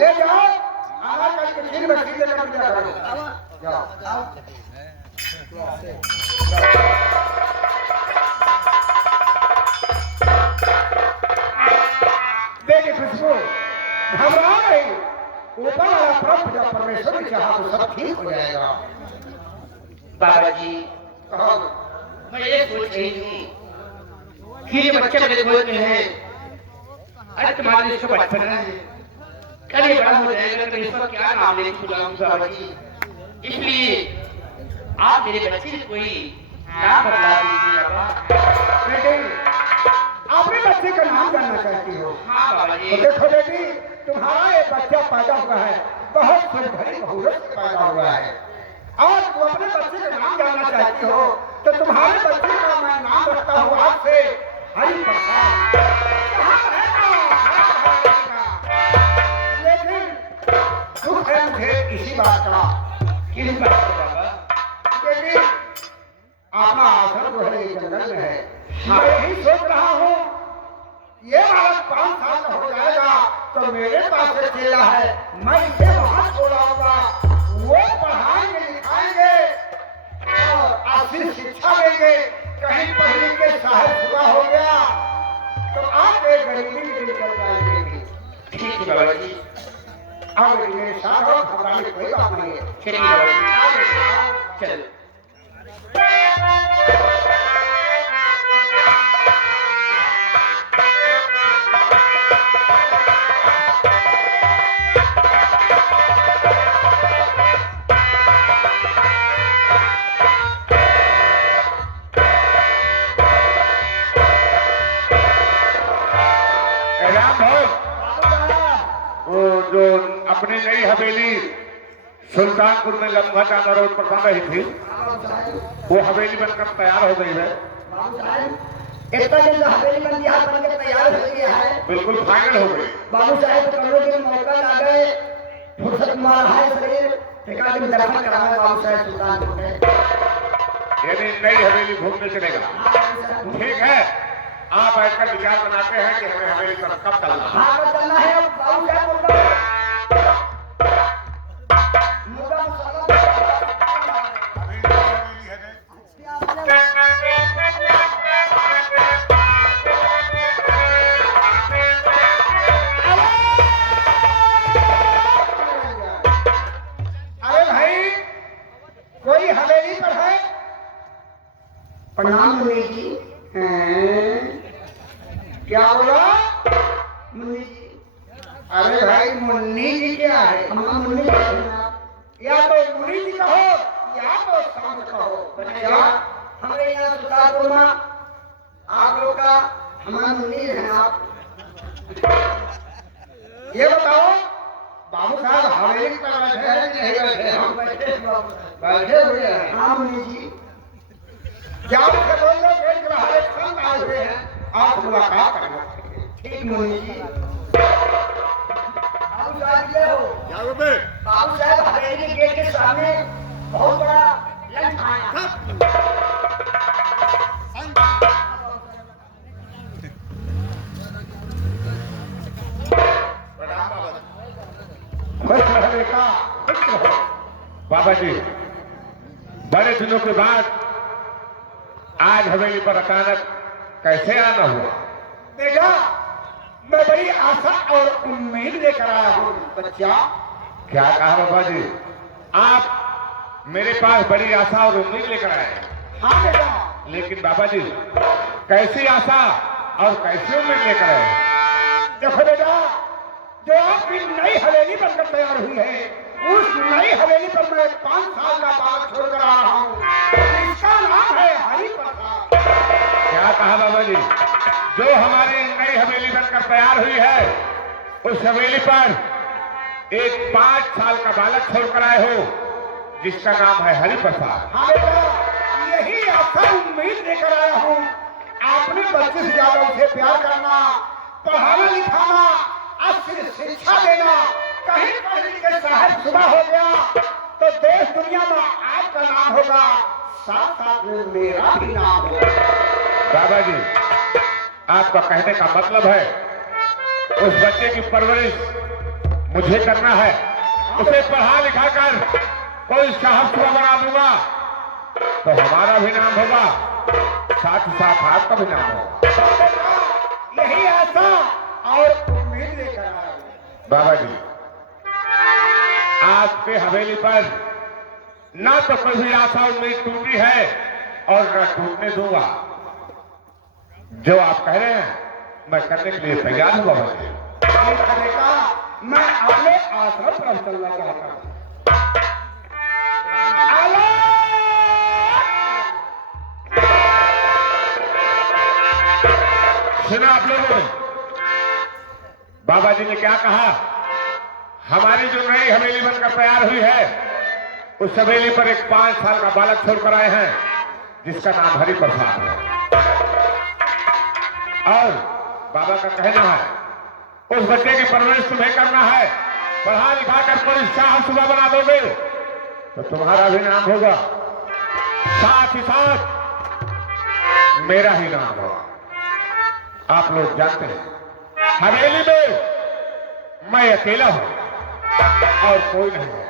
ले जाओ आवाज करके खीर में खीर लेकर पूजा करो। जाओ देखिए खुशबू घबराओ नहीं, ऊपर वाला प्रभु जब परमेश्वर ने चाहा तो सब ठीक हो जाएगा। बाबा जी मैं ये सोच रही हूँ कि ये बच्चा मेरे गोद में है, आज तुम्हारे इसको बचपन है, कल ये बड़ा हो जाएगा तो इसका क्या नाम लेके बुलाऊंगा बाबा जी, इसलिए आप मेरे बच्चे को कोई नाम बता दीजिए बाबा। बेटी अपने बच्चे का नाम जानना चाहती हो? हाँ बाबा जी। तो देखो बेटी तुम्हारा ये बच्चा पैदा हुआ है, बहुत सुंदरी मुहूर्त से पैदा हुआ है और तुम अपने बच्चे का नाम जानना चाहती हो तो तुम्हारे बच्चे का मैं नाम रखता हूँ आज से हरि प्रसाद। लेकिन दुख है मुझे इसी बात का। किस बात का बाबा? बेटी अपना आश्रम जो है ये जंगल में है, मैं यही सोच रहा हूँ ये बालक 5 साल का हो जाएगा तो मेरे पास एक चेला है, मैं इसे वहां छोड़ाऊंगा, वो पढ़ाएंगे लिखाएंगे और आशीष शिक्षा देंगे। कहीं पढ़ने के साहब हुआ हो गया तो आप एक गरीबी की दिन चल जाएंगे। ठीक है बाबा जी। अब मेरे साथ और घबराने की कोई बात नहीं है। चलिए बाबा जी चलो। वो जो अपनी नई हवेली सुल्तानपुर में लम्बा टांगा रोड पर बन रही थी, वो हवेली बनकर तैयार हो गई है। इतना दिन हवेली बन गया, बन के तैयार हो गया है, बिल्कुल फाइनल हो गई। बाबू साहब कमरे के मौका आ गए, फुर्सत मार है शरीर एकाध दिन दर्शन कराना बाबू साहब सुल्तानपुर में, यानी नई हवेली घूमने चलेगा। ठीक है, आप बैठकर विचार बनाते हैं कि हमें हवेली पर कब चलना है। हाँ कब चलना है। अब बाबू साहब बोल रहे हैं कोई हवेली पर है। प्रणाम मुनि जी। क्या बोला मुनि जी? अरे भाई मुन्नी जी क्या है? हम मुन्नी जी, या तो मुनि जी कहो या तो संत कहो। क्या हमारे यहाँ सुल्तानपुर में आप लोग का हमारा मुन्नी है आप? ये बताओ बाबू साहब हवेली पर बैठे हैं कि नहीं बैठे? हम बैठे हुए हैं। हाँ मुनि जी जाओ के बोल दो एक हमारे संत आए हुए हैं, आप मुलाकात करना चाहिए। ठीक मुनि जी। बाबू साहब ये हो क्या बोले? बाबू साहब हवेली के गेट के सामने बहुत बड़ा लंच आया। खुश रहो बेटा, खुश रहो। बाबा जी, बड़े दिनों के बाद आज हवेली पर अचानक कैसे आना हुआ? बेटा, मैं बड़ी आशा और उम्मीद लेकर आया हूँ। बच्चा, क्या कहा बाबा जी? आप मेरे पास बड़ी आशा और उम्मीद लेकर आए? हाँ बेटा। लेकिन बाबा जी, कैसी आशा और कैसी उम्मीद लेकर आए? देखो बेटा, जो आपकी नई हवेली बनकर तैयार हुई है, उस नई हवेली पर मैं 5 साल का बालक छोड़कर आ रहा हूँ। इसका नाम है हरि प्रसाद। क्या कहा बाबा जी? जो हमारी नई हवेली बनकर तैयार हुई है, उस हवेली पर एक 5 साल का बालक छोड़कर आए हो, जिसका नाम है हरि प्रसाद। हाँ बेटा, यही आशा उम्मीद लेकर आया हूँ। आपने बच्चे से ज्यादा उसे प्यार करना, पढ़ाना लिखाना, अच्छी शिक्षा देना। कहीं पढ़ लिख के साहब सुबह हो गया तो देश दुनिया में आपका नाम होगा, साथ साथ में मेरा भी नाम होगा। बाबा जी, आपका कहने का मतलब है उस बच्चे की परवरिश मुझे करना है, उसे पढ़ा लिखा कर कोई साहब सुबह बना दूंगा तो हमारा भी नाम होगा, साथ ही साथ आपका भी नाम होगा। यही आशा और उम्मीद लेकर आया हूं। बाबा जी, आपके हवेली पर ना तो कभी आशा उम्मीद टूटी है और न टूटने दूंगा। जो आप कह रहे हैं मैं करने के लिए तैयार हूं बाबा जी। बेटा, मैं अपने आश्रम पर चलना चाहता हूँ। सुना आप लोगों ने बाबा जी ने क्या कहा? हमारी जो नई हवेली बनकर तैयार हुई है, उस हवेली पर एक 5 साल का बालक छोड़कर आए हैं, जिसका नाम हरि प्रसाद है। और बाबा का कहना है उस बच्चे की परवरिश तुम्हें करना है, पढ़ा लिखा कर कोई साहब सुबह बना दोगे तो तुम्हारा भी नाम होगा, साथ ही साथ मेरा ही नाम होगा। आप लोग जानते हैं हवेली में मैं अकेला हूं और कोई नहीं है।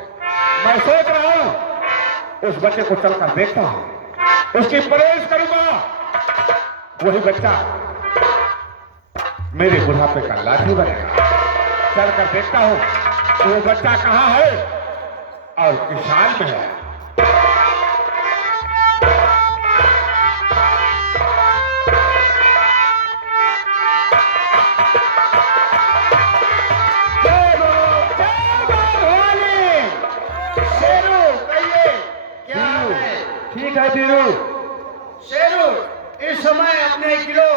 मैं सोच रहा हूं उस बच्चे को चलकर देखता हूं, उसकी परवरिश करूंगा, वही बच्चा मेरे बुढ़ापे का लाठी बनेगा। चलकर देखता हूं वो बच्चा कहां है और किस हाल में है। ठीक है धीरू। शेरू, इस समय अपने किलो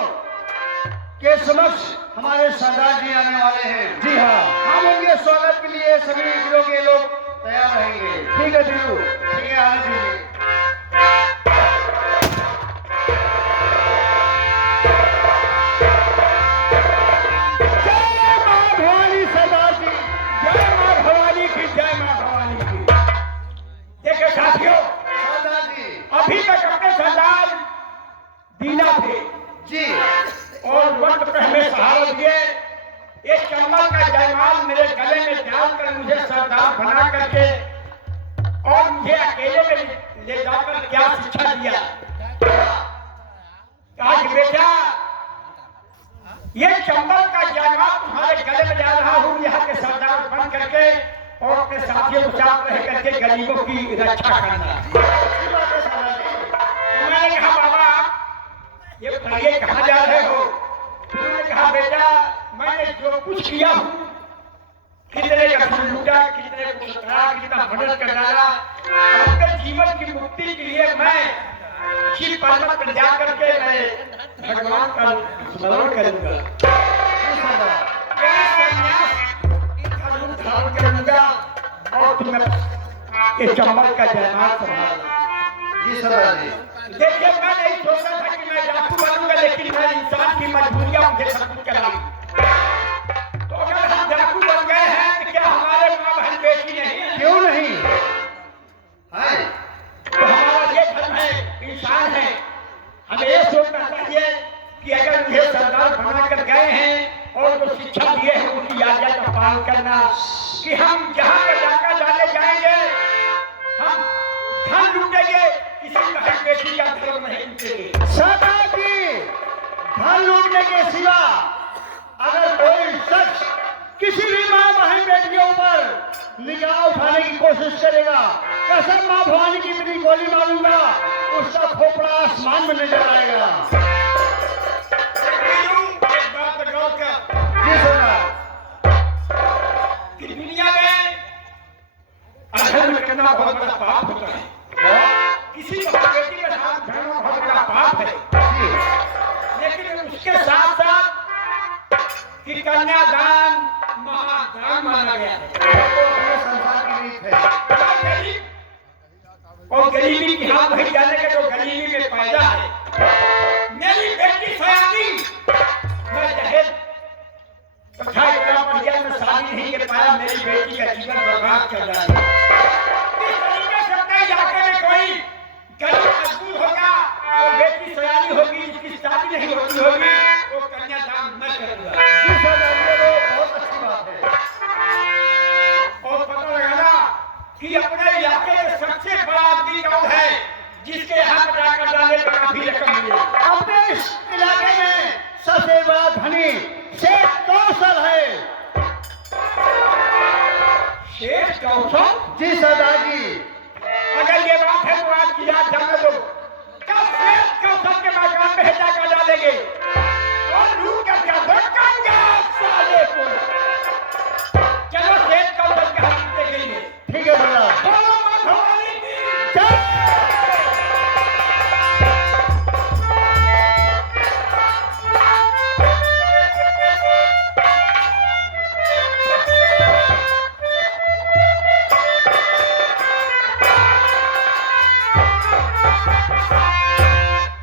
के समक्ष हमारे सरदार जी आने वाले हैं। जी हाँ, हम उनके स्वागत के लिए सभी किलो के लोग तैयार रहेंगे। ठीक है धीरू। ठीक है, आने दीजिए। जय मां भवानी सरदार जी, जय मां भवानी की, जय मां भवानी की। देखिए साथियों, सरदार जी। अभी तक अपने सरदार दीना थे जी। और वक्त पे हमें सहारा दिए। एक कमल का जयमाल मेरे गले में डालकर मुझे सरदार बना करके और मुझे अकेले में ले जाकर क्या शिक्षा दिया। कहा कि बेटा, ये चंबल का जयमाल तुम्हारे गले में डाल रहा हूँ यहाँ के सरदार बन करके और अपने साथियों के साथ रह करके गरीबों की रक्षा करना। मैंने कहा बाबा, ये बताइए कहाँ जा रहे हो? उन्होंने कहा बेटा, मैंने जो कुछ किया हूँ, कितने का धन लूटा, कितने को सताया, कितना मदद कर डाला, अपने जीवन की मुक्ति के लिए मैं शिव पर्वत पर जा करके मैं भगवान का स्मरण करूंगा, धारण करूंगा और तुम्हें ये चंबल का जयमाल संभालना। जी सरदार जी। देखिए, मैं नहीं सोचता था कि मैं डाकू बनूंगा, लेकिन मैं इंसान की मजबूरियां मुझे सब कुछ कराई। तो अगर हम डाकू बन गए हैं तो क्या हमारे माँ बहन बेटी नहीं? क्यों पालन करना कि हम जहाँ पर जाकर जाने जाएंगे हम धन लूटेंगे, किसी बहन बेटी का धर्म नहीं लूटेंगे। सरदार जी, धन लूटने के सिवा अगर कोई शख्स किसी भी माँ बहन बेटियों पर निगाह उठाने की कोशिश करेगा, कसम माँ भवानी की मेरी गोली मारूंगा, उसका खोपड़ा आसमान में नजर आएगा। एक बात गौर कर जी सरदार। कि दुनिया में अधर्म करना बहुत बड़ा पाप होता है। किसी बेटी के साथ धर्म बहुत बड़ा पाप है, लेकिन उसके साथ साथ कि कन्यादान महादान माना गया है। अपने संसार की रीत है। और गरीबी की हाथ नहीं जाने के तो गरीबी में पैदा है। मेरी बेटी सयानी मैं दहेज तथा इतना बढ़िया में शादी नहीं कर पाया, मेरी बेटी का जीवन बर्बाद कर रहा है। इस तरीके से अपने इलाके में कोई गरीब मजबूर होगा और बेटी सयानी होगी, जिसकी शादी नहीं होती होगी, वो कन्यादान न करूंगा। जी सरदार, ये तो बहुत अच्छी बात है। और पता लगाना कि अपने इलाके में सबसे बड़ा आदमी कौन है, जिसके हाथ जाकर डालने पर काफी रकम मिले। अपने इस इलाके में सबसे बड़ा धनी शेख कौशल है। शेख कौशल? जी सरदार जी। अगर ये बात है तो आज की रात जाने दो, कल शेख कौशल के मकान में जाकर डालेंगे और लूट कर क्या धक्काएंगे साले को। चलो शेख कौशल के हाथ देखेंगे। ठीक है सरदार। बोलो माँ भवानी की जय।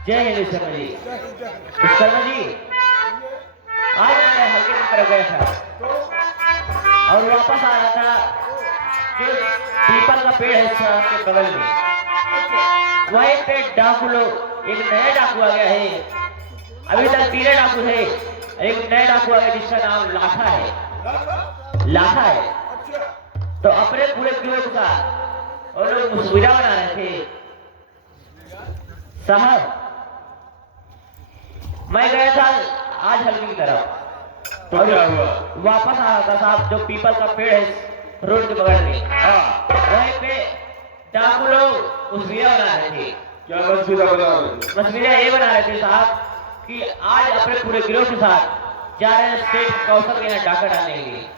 जय हिंद शर्मा जी। शर्मा जी, आज मैं हल्के की तरफ गया था और वापस आ रहा था, जो पीपल का पेड़ है सड़क के बगल में, वहीं पे डाकू लोग, एक नया डाकू आ गया है। अभी तक 3 डाकू है, एक नया डाकू आ गया जिसका नाम लाठा है। लाठा है तो अपने पूरे गिरोह के साथ और लोग मुस्कुरा बना रहे थे। साहब, मैं गया था आज हल्की की तरफ, तो क्या हुआ? वापस आ रहा था साहब, जो पीपल का पेड़ है रोड के बगल में, हाँ, वहीं पे डाकू लोग मुस्कुरा बना रहे थे। क्या मस्जिदा बना रहे? मुस्कुरा ये बना रहे थे साहब कि आज अपने पूरे गिरोह के साथ जा रहे हैं शेख कौशल के यहाँ डाका डालने के लिए।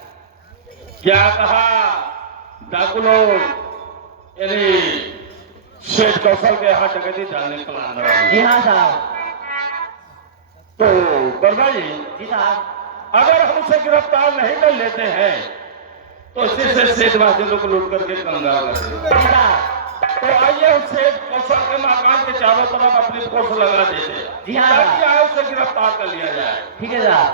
क्या कहा? डाकू लोग यानी शेख कौशल के यहाँ डकैती डालने का प्लान बना रहे हैं। जी हाँ साहब। तो बर्मा जी, जी साहब। अगर हम उसे गिरफ्तार नहीं कर लेते हैं तो इसी से सेठवासियों को लूट करके कंगाल कर देंगे। जी साहब। तो आइए हम शेख कौशल के मकान के चारों तरफ अपनी फोर्स लगा देते हैं, जी हाँ। ताकि आज उसे गिरफ्तार कर लिया जाए। ठीक है साहब।